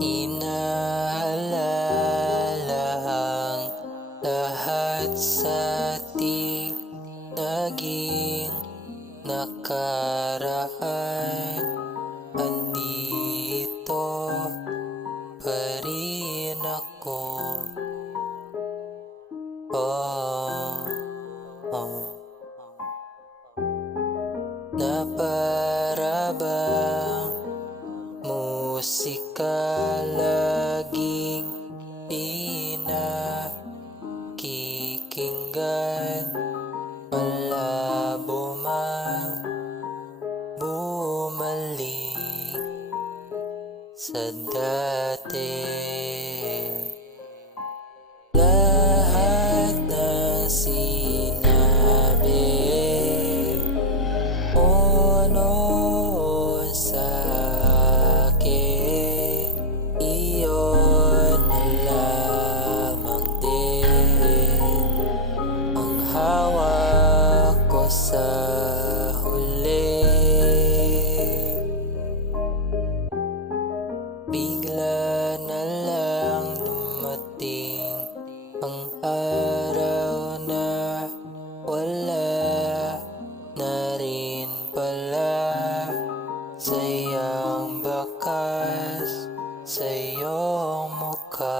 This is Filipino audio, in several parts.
Inaalala ang lahat sa ating naging nakaraan. Andito pa rin ako. Na para bang musika laging pinakikinggan, malabo man bumalik sa dati. Lahat na sinabi mo noon sa akin, iyon na lamang din ang hawak ko sa huli. Bigla na lang dumating ang araw na wala na rin pala sayang bakas sa iyong mukha.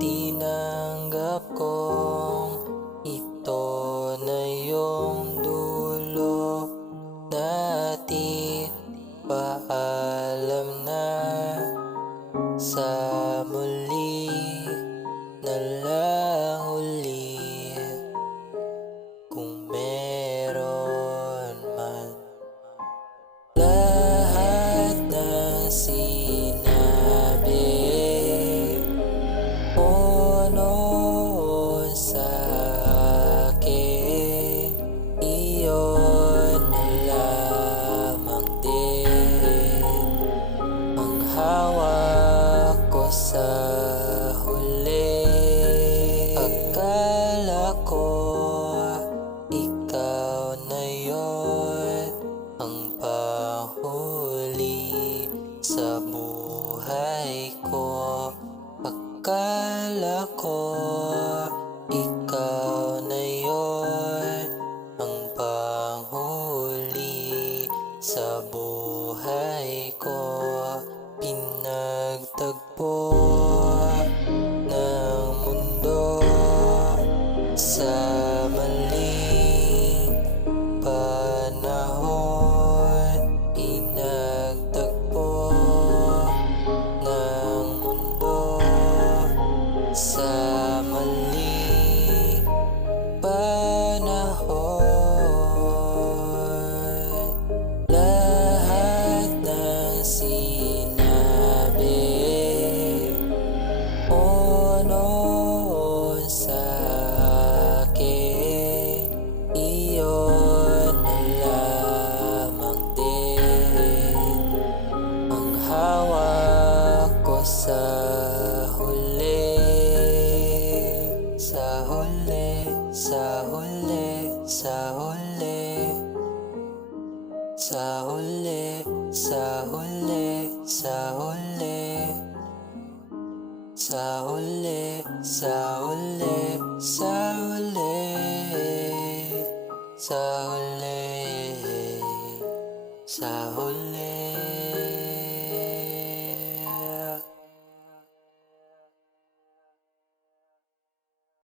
Tinanggap kong ito na yung dulo natin. Paalam na sa muli na lang ulit kung meron man. Lahat ng sinabi mo noon sa akin, iyon na lamang din ang hawak ko sa huli. Akala ko ikaw na yon ang panghuli sa buhay ko. Akala ko ikaw na yon ang panghuli sa buhay ko. Pinagtagpo ng mundo sa maling panahon. Pinagtagpo ng mundo sa maling panahon. Lahat ng sinabi mo noon sa akin, iyon na lamang din ang hawak ko sa huli. Sa huli, sa huli, sa huli, sa huli, sa huli, sa huli, sa huli, sa huli, sa huli, sa huli, sa huli.